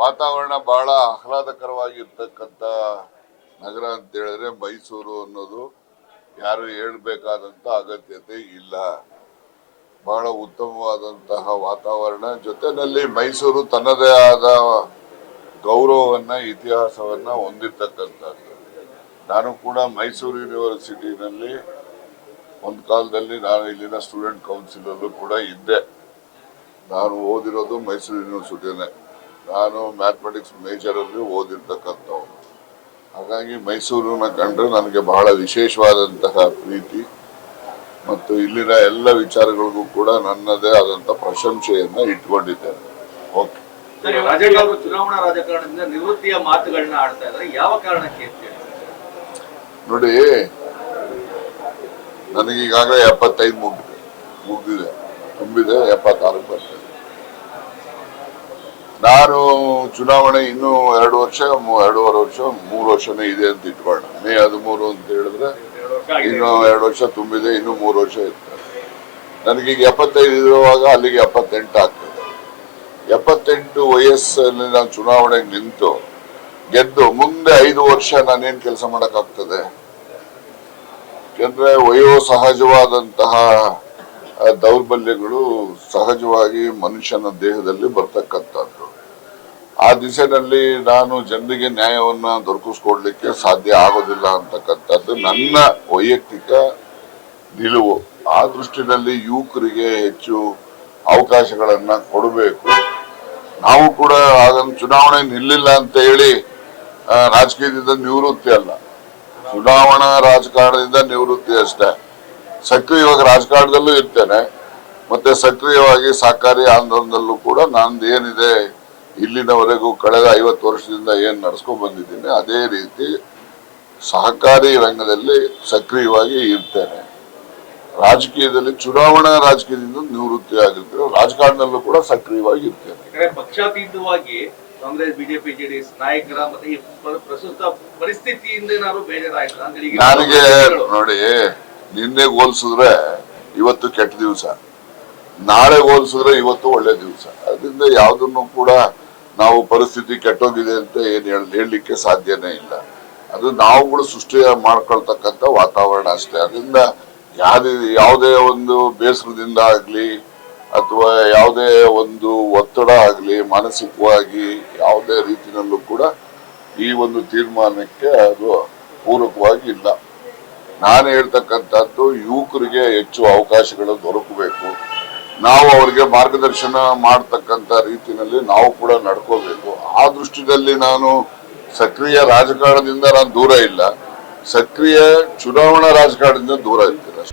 ವಾತಾವರಣ ಬಹಳ ಆಹ್ಲಾದಕರವಾಗಿರ್ತಕ್ಕಂಥ ನಗರ ಅಂತ ಹೇಳಿದ್ರೆ ಮೈಸೂರು ಅನ್ನೋದು ಯಾರು ಹೇಳ್ಬೇಕಾದಂತ ಅಗತ್ಯತೆ ಇಲ್ಲ. ಬಹಳ ಉತ್ತಮವಾದಂತಹ ವಾತಾವರಣ. ಜೊತೆನಲ್ಲಿ ಮೈಸೂರು ತನ್ನದೇ ಆದ ಗೌರವವನ್ನ, ಇತಿಹಾಸವನ್ನ ಹೊಂದಿರ್ತಕ್ಕಂಥದ್ದು. ನಾನು ಕೂಡ ಮೈಸೂರು ಯೂನಿವರ್ಸಿಟಿನಲ್ಲಿ ಒಂದು ಕಾಲದಲ್ಲಿ ನಾನು ಇಲ್ಲಿನ ಸ್ಟೂಡೆಂಟ್ ಕೌನ್ಸಿಲಲ್ಲೂ ಕೂಡ ಇದ್ದೆ. ನಾನು ಓದಿರೋದು ಮೈಸೂರು ಯೂನಿವರ್ಸಿಟಿನೇ ನಾನು ಮ್ಯಾಥಮೆಟಿಕ್ಸ್ ಮೇಜರ್ ಅಲ್ಲಿ ಓದಿರ್ತಕ್ಕಂಥವನು. ಹಾಗಾಗಿ ಮೈಸೂರನ್ನ ಕಂಡ್ರೆ ನನಗೆ ಬಹಳ ವಿಶೇಷವಾದಂತಹ ಪ್ರೀತಿ. ಮತ್ತು ಇಲ್ಲಿನ ಎಲ್ಲ ವಿಚಾರಗಳಿಗೂ ಕೂಡ ನನ್ನದೇ ಆದಂತಹ ಪ್ರಶಂಸೆಯನ್ನ ಇಟ್ಕೊಂಡಿದ್ದೇನೆ. ಓಕೆ. ಚುನಾವಣಾ ರಾಜಕಾರಣದಿಂದ ನಿವೃತ್ತಿಯ ಮಾತುಗಳನ್ನ ಆಡ್ತಾ ಇದ್ದಾರೆ. ಯಾವ ಕಾರಣಕ್ಕೆ ನೋಡಿ ನನಗೀಗಾಗಲೇ ಎಪ್ಪತ್ತೈದು ಮುಗ್ದಿದೆ. ಮುಗ್ದಿದೆ. ತುಂಬಿದೆ ಎಪ್ಪತ್ತಾರು ಬರ್ತದೆ. ನಾನು ಚುನಾವಣೆ ಇನ್ನೂ ಎರಡು ವರ್ಷ ಎರಡೂವರೆ ವರ್ಷ, ಮೂರು ವರ್ಷನೇ ಇದೆ ಅಂತ ಇಟ್ಕೊಳ್ಳೋಣ ಮೇ ಹದಿಮೂರು ಅಂತ ಹೇಳಿದ್ರೆ ಇನ್ನು ಎರಡು ವರ್ಷ ತುಂಬಿದೆ, ಇನ್ನು ಮೂರು ವರ್ಷ ಇರ್ತದೆ. ನನಗೀಗ ಎಪ್ಪತ್ತೈದು ಇರುವಾಗ ಅಲ್ಲಿಗೆ ಎಪ್ಪತ್ತೆಂಟು ಆಗ್ತದೆ. ಎಪ್ಪತ್ತೆಂಟು ವಯಸ್ಸಲ್ಲಿ ನಾನು ಚುನಾವಣೆಗೆ ನಿಂತು ಗೆದ್ದು ಮುಂದೆ ಐದು ವರ್ಷ ನಾನೇನ್ ಕೆಲಸ ಮಾಡೋಕ್ಕಾಗ್ತದೆ? ಯಾಕಂದ್ರೆ ವಯೋ ಸಹಜವಾದಂತಹ ದೌರ್ಬಲ್ಯಗಳು ಸಹಜವಾಗಿ ಮನುಷ್ಯನ ದೇಹದಲ್ಲಿ ಬರ್ತಕ್ಕಂಥದ್ದು. ಆ ದಿಸೆನಲ್ಲಿ ನಾನು ಜನರಿಗೆ ನ್ಯಾಯವನ್ನ ದೊರಕಿಸ್ಕೊಡ್ಲಿಕ್ಕೆ ಸಾಧ್ಯ ಆಗೋದಿಲ್ಲ ಅಂತಕ್ಕಂಥದ್ದು ನನ್ನ ವೈಯಕ್ತಿಕ ನಿಲುವು. ಆ ದೃಷ್ಟಿನಲ್ಲಿ ಯುವಕರಿಗೆ ಹೆಚ್ಚು ಅವಕಾಶಗಳನ್ನ ಕೊಡಬೇಕು. ನಾವು ಕೂಡ ಅದನ್ನು ಚುನಾವಣೆ ನಿಲ್ಲಿಲ್ಲ ಅಂತ ಹೇಳಿ ರಾಜಕೀಯದಿಂದ ನಿವೃತ್ತಿ ಅಲ್ಲ. ಚುನಾವಣಾ ರಾಜಕಾರಣದಿಂದ ನಿವೃತ್ತಿ ಅಷ್ಟೇ. ಸಕ್ರಿಯವಾಗಿ ರಾಜಕಾರಣದಲ್ಲೂ ಇರ್ತೇನೆ. ಮತ್ತೆ ಸಕ್ರಿಯವಾಗಿ ಸಹಕಾರಿ ಆಂದೋಲನದಲ್ಲೂ ಕೂಡ ನಂದು ಏನಿದೆ ಇಲ್ಲಿನವರೆಗೂ ಕಳೆದ ಐವತ್ತು ವರ್ಷದಿಂದ ಏನ್ ನಡೆಸ್ಕೊಂಡು ಬಂದಿದ್ದೀನಿ ಅದೇ ರೀತಿ ಸಹಕಾರಿ ರಂಗದಲ್ಲಿ ಸಕ್ರಿಯವಾಗಿ ಇರ್ತೇನೆ. ರಾಜಕೀಯದಲ್ಲಿ ಚುನಾವಣಾ ರಾಜಕೀಯದಿಂದ ನಿವೃತ್ತಿ ಆಗಿರ್ತೇನೆ ರಾಜಕಾರಣದಲ್ಲೂ ಕೂಡ ಸಕ್ರಿಯವಾಗಿ ಇರ್ತೇನೆ. ಪಕ್ಷಾತೀತವಾಗಿ ಕಾಂಗ್ರೆಸ್ ಬಿಜೆಪಿ ಜೆಡಿಎಸ್ ನಾಯಕರ ಮತ್ತೆ ಪ್ರಸ್ತುತ ಪರಿಸ್ಥಿತಿಯಿಂದ ನನಗೆ ನೋಡಿ ನಿನ್ನೆ ಹೋಲಿಸಿದ್ರೆ ಇವತ್ತು ಕೆಟ್ಟ ದಿವಸ. ನಾಳೆ ಹೋಲಿಸಿದ್ರೆ ಇವತ್ತು ಒಳ್ಳೆ ದಿವಸ. ಅದರಿಂದ ಯಾವುದನ್ನು ಕೂಡ ನಾವು ಪರಿಸ್ಥಿತಿ ಕೆಟ್ಟೋಗಿದೆ ಅಂತ ಏನು ಹೇಳ್- ಹೇಳಲಿಕ್ಕೆ ಸಾಧ್ಯನೇ ಇಲ್ಲ. ಅದು ನಾವುಗಳು ಸೃಷ್ಟಿ ಮಾಡ್ಕೊಳ್ತಕ್ಕಂಥ ವಾತಾವರಣ ಅಷ್ಟೇ. ಅದರಿಂದ ಯಾವುದೇ ಯಾವುದೇ ಒಂದು ಬೇಸರದಿಂದ ಆಗಲಿ ಅಥವಾ ಯಾವುದೇ ಒಂದು ಒತ್ತಡ ಆಗಲಿ, ಮಾನಸಿಕವಾಗಿ ಯಾವುದೇ ರೀತಿಯಲ್ಲೂ ಕೂಡ ಈ ಒಂದು ತೀರ್ಮಾನಕ್ಕೆ ಅದು ಪೂರಕವಾಗಿ ಇಲ್ಲ. ನಾನು ಹೇಳ್ತಕ್ಕಂಥದ್ದು ಯುವಕರಿಗೆ ಹೆಚ್ಚು ಅವಕಾಶಗಳು ದೊರಕಬೇಕು. ನಾವು ಅವರಿಗೆ ಮಾರ್ಗದರ್ಶನ ಮಾಡತಕ್ಕಂತ ರೀತಿಯಲ್ಲಿ ನಾವು ಕೂಡ ನಡ್ಕೋಬೇಕು. ಆ ದೃಷ್ಟಿಯಲ್ಲಿ ನಾನು ಸಕ್ರಿಯ ರಾಜಕಾರಣದಿಂದ ನಾನು ದೂರ ಇಲ್ಲ. ಸಕ್ರಿಯ ಚುನಾವಣಾ ರಾಜಕಾರಣದಿಂದ ದೂರ ಇರ್ತೀನಿ.